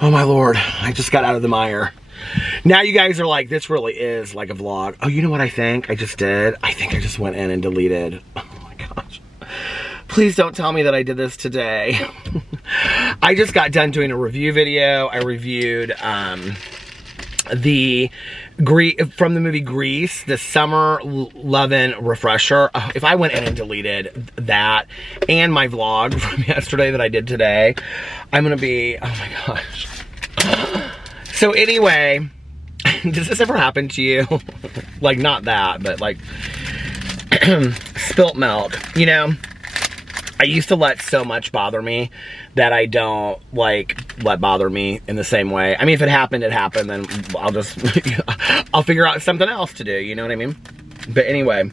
Oh my Lord, I just got out of the mire. Now you guys are like, this really is like a vlog. Oh, you know what I think I just did? I think I just went in and deleted. Oh my gosh. Please don't tell me that I did this today. I just got done doing a review video. I reviewed from the movie Grease, the Summer Lovin' Refresher. Oh, if I went in and deleted that and my vlog from yesterday that I did today, I'm gonna be, oh my gosh. So anyway, does this ever happen to you? Like, not that, but like spilt milk. You know, I used to let so much bother me that I don't like let bother me in the same way. I mean, if it happened, it happened, then I'll just, I'll figure out something else to do, you know what I mean? But anyway,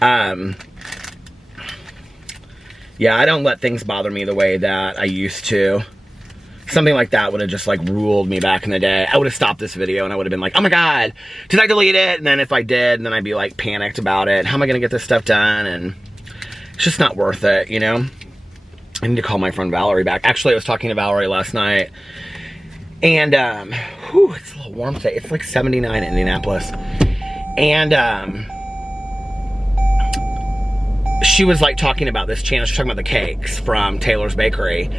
yeah, I don't let things bother me the way that I used to. Something like that would have just like ruled me back in the day. I would have stopped this video and I would have been like, oh my God, did I delete it? And then if I did, then I'd be like panicked about it. How am I gonna get this stuff done? And it's just not worth it, you know? I need to call my friend Valerie back. Actually, I was talking to Valerie last night. And, whew, it's a little warm today. It's like 79 in Indianapolis. And, she was like talking about this channel. She's talking about the cakes from Taylor's Bakery.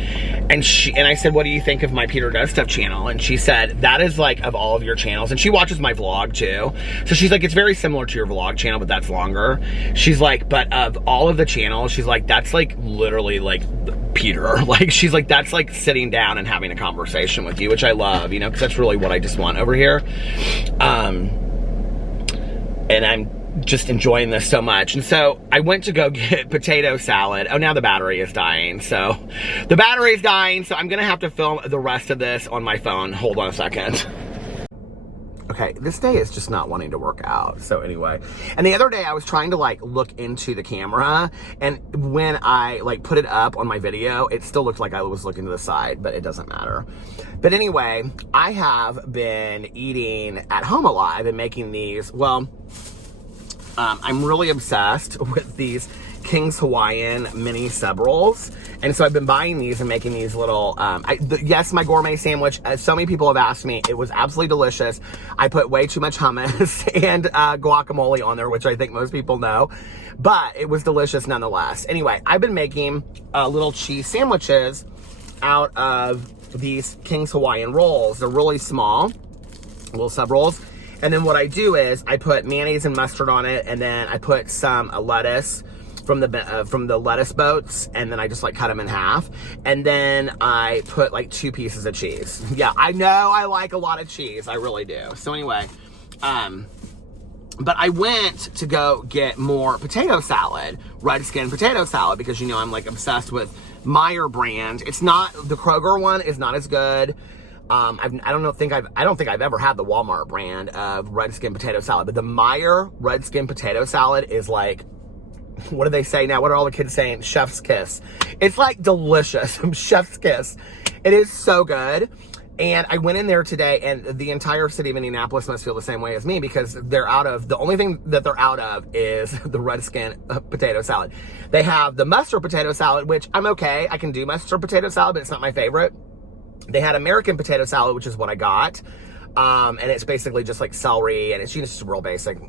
And I said, what do you think of my Peter Does Stuff channel? And she said, that is like of all of your channels. And she watches my vlog too. So she's like, it's very similar to your vlog channel, but that's longer. She's like, but of all of the channels, she's like, that's like literally like Peter. Like, she's like, that's like sitting down and having a conversation with you, which I love, you know, because that's really what I just want over here. And I'm just enjoying this so much. And so I went to go get potato salad. Oh, now the battery is dying. So the battery is dying. So I'm gonna have to film the rest of this on my phone. Hold on a second. Okay, this day is just not wanting to work out. So anyway, and the other day I was trying to like look into the camera, and when I like put it up on my video, it still looked like I was looking to the side, but it doesn't matter. But anyway, I have been eating at home a lot. I've been making these, well, I'm really obsessed with these King's Hawaiian mini sub rolls. And so I've been buying these and making these little, yes, my gourmet sandwich, so many people have asked me, it was absolutely delicious. I put way too much hummus and guacamole on there, which I think most people know, but it was delicious nonetheless. Anyway, I've been making little cheese sandwiches out of these King's Hawaiian rolls. They're really small, little sub rolls. And then what I do is I put mayonnaise and mustard on it, and then I put some lettuce from the lettuce boats, and then I just like cut them in half, and then I put like 2 pieces of cheese. Yeah, I know I like a lot of cheese, I really do. So anyway, but I went to go get more potato salad, Redskin potato salad, because you know I'm like obsessed with Meyer brand. It's not, the Kroger one is not as good. I don't think I've ever had the Walmart brand of Redskin potato salad, but the Meyer Redskin potato salad is like, what do they say now? What are all the kids saying? Chef's kiss. It's like delicious. Chef's kiss. It is so good. And I went in there today, and the entire city of Indianapolis must feel the same way as me, because they're out of, the only thing that they're out of is the Redskin potato salad. They have the mustard potato salad, which I'm okay. I can do mustard potato salad, but it's not my favorite. They had American potato salad, which is what I got. And it's basically just like celery, and it's just a real basic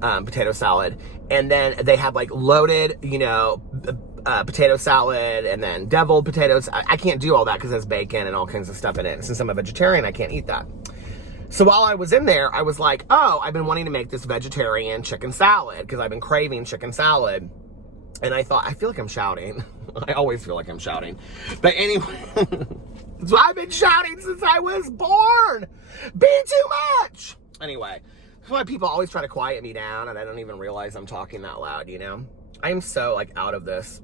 potato salad. And then they had like loaded, you know, potato salad, and then deviled potatoes. I can't do all that because there's bacon and all kinds of stuff in it. And since I'm a vegetarian, I can't eat that. So while I was in there, I was like, oh, I've been wanting to make this vegetarian chicken salad because I've been craving chicken salad. And I thought, I feel like I'm shouting. I always feel like I'm shouting. But anyway, so I've been shouting since I was born. Be too much. Anyway, that's why people always try to quiet me down, and I don't even realize I'm talking that loud, you know? I am so like out of this.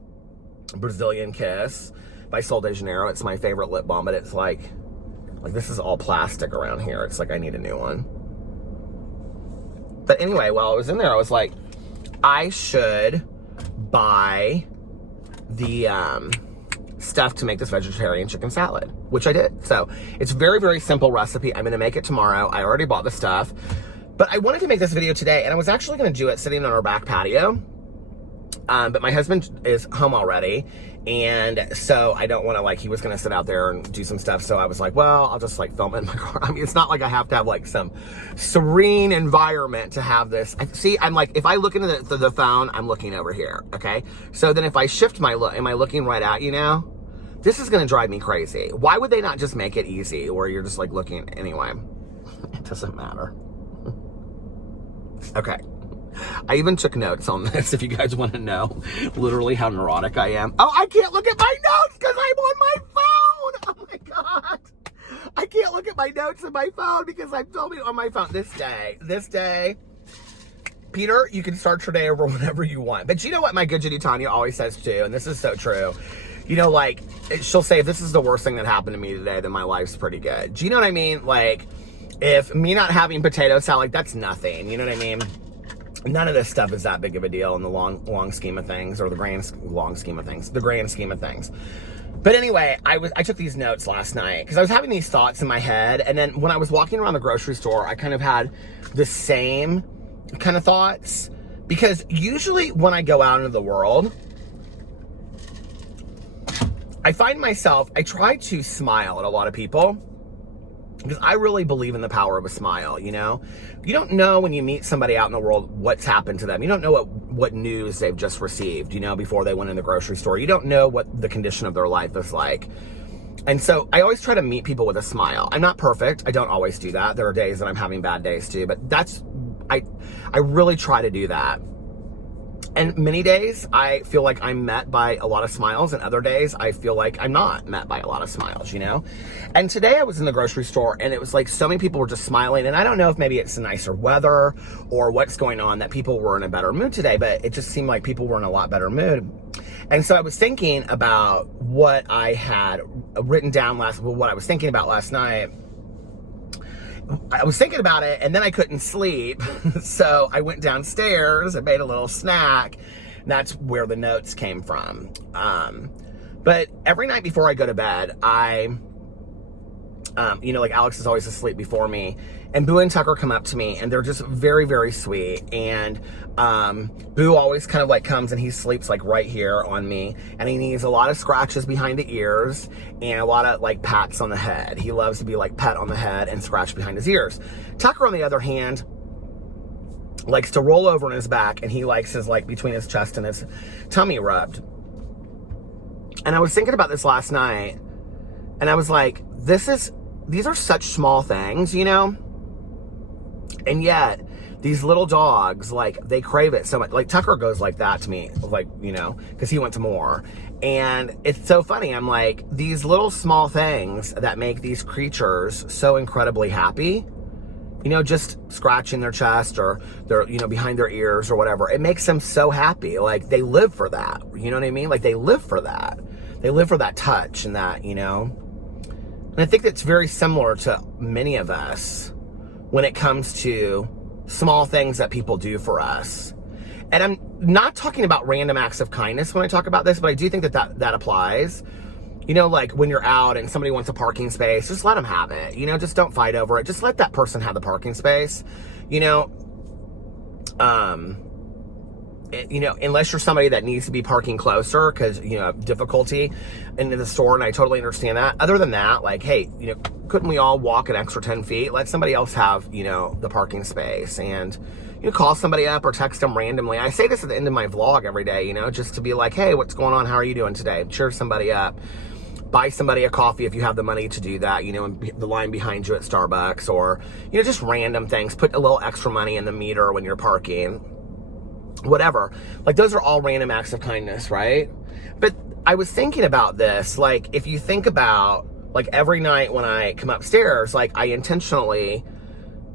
Brazilian Kiss by Sol de Janeiro. It's my favorite lip balm, but it's like this is all plastic around here. It's like I need a new one. But anyway, while I was in there, I was like, I should buy the stuff to make this vegetarian chicken salad, which I did. So it's a very, very simple recipe. I'm gonna make it tomorrow. I already bought the stuff, but I wanted to make this video today, and I was actually gonna do it sitting on our back patio. But my husband is home already. And so I don't want to, like, he was going to sit out there and do some stuff. So I was like, well, I'll just like film it in my car. I mean, it's not like I have to have like some serene environment to have this. See, I'm like, if I look into the phone, I'm looking over here. Okay. So then if I shift my look, am I looking right at you now? This is going to drive me crazy. Why would they not just make it easy where you're just like looking anyway? It doesn't matter. Okay. I even took notes on this if you guys want to know literally how neurotic I am. Oh, I can't look at my notes because I'm on my phone. Oh my God. I can't look at my notes on my phone because I'm filming on my phone. This day, Peter, you can start your day over whenever you want. But you know what my good Judy Tanya always says too, and this is so true. You know, like, she'll say, if this is the worst thing that happened to me today, then my life's pretty good. Do you know what I mean? Like, if me not having potato salad, like, that's nothing. You know what I mean? None of this stuff is that big of a deal in the long scheme of things, or the grand scheme of things. But anyway, I took these notes last night because I was having these thoughts in my head. And then when I was walking around the grocery store, I kind of had the same kind of thoughts, because usually when I go out into the world, I find myself, I try to smile at a lot of people, because I really believe in the power of a smile, you know? You don't know when you meet somebody out in the world what's happened to them. You don't know what news they've just received, you know, before they went in the grocery store. You don't know what the condition of their life is like. And so I always try to meet people with a smile. I'm not perfect. I don't always do that. There are days that I'm having bad days too, but I really try to do that. And many days I feel like I'm met by a lot of smiles, and other days I feel like I'm not met by a lot of smiles, you know? And today I was in the grocery store and it was like so many people were just smiling, and I don't know if maybe it's the nicer weather or what's going on that people were in a better mood today, but it just seemed like people were in a lot better mood. And so I was thinking about what I had written down what I was thinking about last night. I was thinking about it, and then I couldn't sleep. So I went downstairs and made a little snack. And that's where the notes came from. But every night before I go to bed, you know, like Alex is always asleep before me, and Boo and Tucker come up to me, and they're just very, very sweet. And Boo always kind of like comes and he sleeps like right here on me, and he needs a lot of scratches behind the ears and a lot of like pats on the head. He loves to be like pet on the head and scratch behind his ears. Tucker, on the other hand, likes to roll over on his back, and he likes his like between his chest and his tummy rubbed. And I was thinking about this last night, and I was like, these are such small things, you know? And yet, these little dogs, like, they crave it so much. Like, Tucker goes like that to me, like, you know, because he went to more. And it's so funny. I'm like, these little small things that make these creatures so incredibly happy, you know, just scratching their chest or their, you know, behind their ears or whatever, it makes them so happy. Like, they live for that. You know what I mean? Like, they live for that. They live for that touch and that, you know? And I think that's very similar to many of us when it comes to small things that people do for us. And I'm not talking about random acts of kindness when I talk about this, but I do think that applies. You know, like when you're out and somebody wants a parking space, just let them have it. You know, just don't fight over it. Just let that person have the parking space. You know, unless you're somebody that needs to be parking closer because, you know, difficulty into the store, and I totally understand that. Other than that, like, hey, you know, couldn't we all walk an extra 10 feet? Let somebody else have, you know, the parking space, and, you know, call somebody up or text them randomly. I say this at the end of my vlog every day, you know, just to be like, hey, what's going on? How are you doing today? Cheer somebody up. Buy somebody a coffee if you have the money to do that, you know, in the line behind you at Starbucks, or, you know, just random things. Put a little extra money in the meter when you're parking. Whatever. Like, those are all random acts of kindness, right? But I was thinking about this, like, if you think about, like, every night when I come upstairs, like, I intentionally,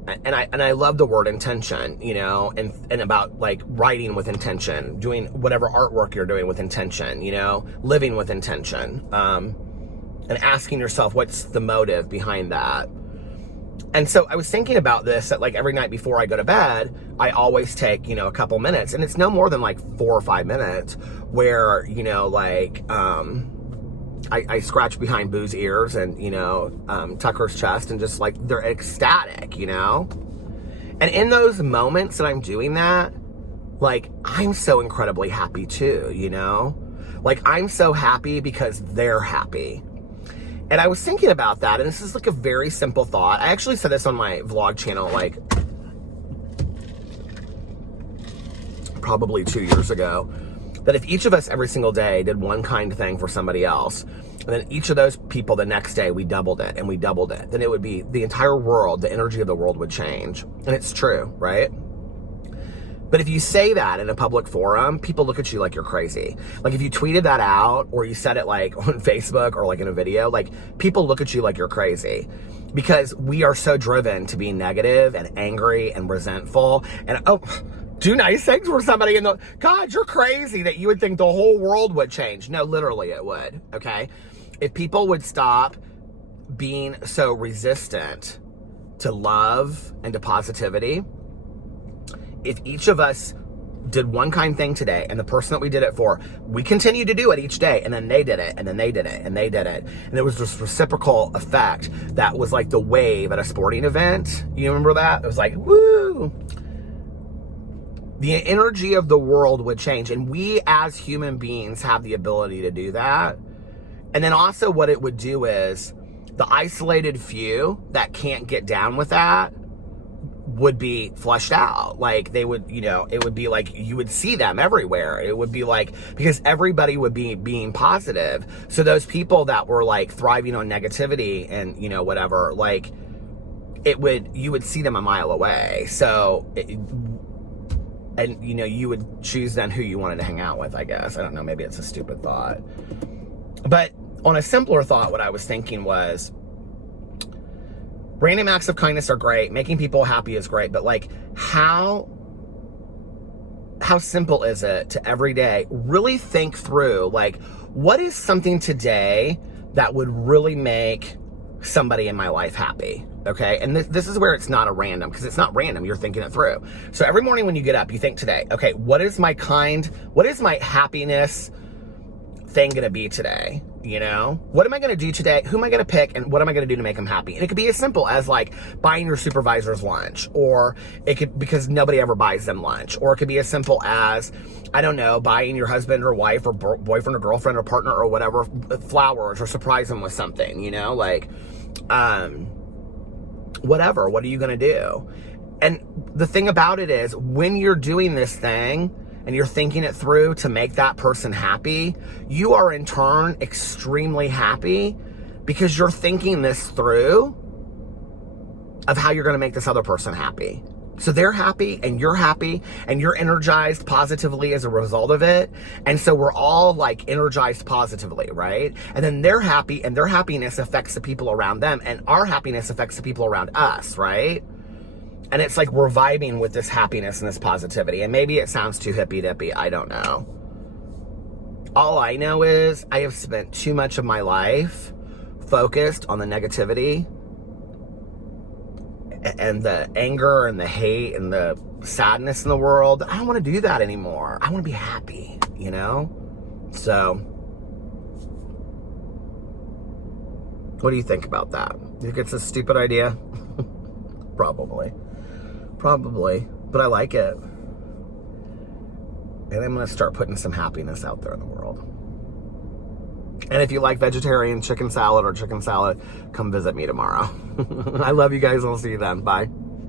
and I love the word intention, you know, and about, like, writing with intention, doing whatever artwork you're doing with intention, you know, living with intention, and asking yourself, what's the motive behind that? And so I was thinking about this, that like every night before I go to bed, I always take, you know, a couple minutes, and it's no more than like 4 or 5 minutes where, you know, like, I scratch behind Boo's ears and, you know, Tucker's chest, and just like, they're ecstatic, you know? And in those moments that I'm doing that, like, I'm so incredibly happy too, you know? Like, I'm so happy because they're happy. And I was thinking about that, and this is like a very simple thought. I actually said this on my vlog channel, like, probably 2 years ago, that if each of us every single day did one kind thing for somebody else, and then each of those people the next day we doubled it, and we doubled it, then it would be the entire world, the energy of the world would change. And it's true, right? But if you say that in a public forum, people look at you like you're crazy. Like if you tweeted that out, or you said it like on Facebook or like in a video, like people look at you like you're crazy, because we are so driven to be negative and angry and resentful and, oh, do nice things for somebody and God, you're crazy that you would think the whole world would change. No, literally it would, okay? If people would stop being so resistant to love and to positivity, if each of us did one kind thing today, and the person that we did it for, we continue to do it each day, and then they did it, and then they did it, and they did it. And there was this reciprocal effect that was like the wave at a sporting event. You remember that? It was like, woo! The energy of the world would change, and we as human beings have the ability to do that. And then also what it would do is the isolated few that can't get down with that would be flushed out. Like they would, you know, it would be like you would see them everywhere. It would be like, because everybody would be being positive. So those people that were like thriving on negativity and, you know, whatever, like you would see them a mile away. So, and you know, you would choose then who you wanted to hang out with, I guess. I don't know, maybe it's a stupid thought. But on a simpler thought, what I was thinking was, random acts of kindness are great. Making people happy is great. But like, how simple is it to every day really think through, like, what is something today that would really make somebody in my life happy? Okay. And this is where it's not a random, because it's not random. You're thinking it through. So every morning when you get up, you think today, okay, what is my happiness thing going to be today? You know, what am I going to do today? Who am I going to pick? And what am I going to do to make them happy? And it could be as simple as like buying your supervisor's lunch, or it could, because nobody ever buys them lunch, or it could be as simple as, I don't know, buying your husband or wife or boyfriend or girlfriend or partner or whatever flowers, or surprise them with something, you know, like, whatever. What are you going to do? And the thing about it is, when you're doing this thing and you're thinking it through to make that person happy, you are in turn extremely happy, because you're thinking this through of how you're going to make this other person happy. So they're happy and you're energized positively as a result of it. And so we're all like energized positively, right? And then they're happy, and their happiness affects the people around them, and our happiness affects the people around us, right? And it's like we're vibing with this happiness and this positivity. And maybe it sounds too hippy-dippy. I don't know. All I know is I have spent too much of my life focused on the negativity and the anger and the hate and the sadness in the world. I don't want to do that anymore. I want to be happy, you know? So, what do you think about that? You think it's a stupid idea? Probably, but I like it. And I'm going to start putting some happiness out there in the world. And if you like vegetarian chicken salad or chicken salad, come visit me tomorrow. I love you guys. I'll see you then. Bye.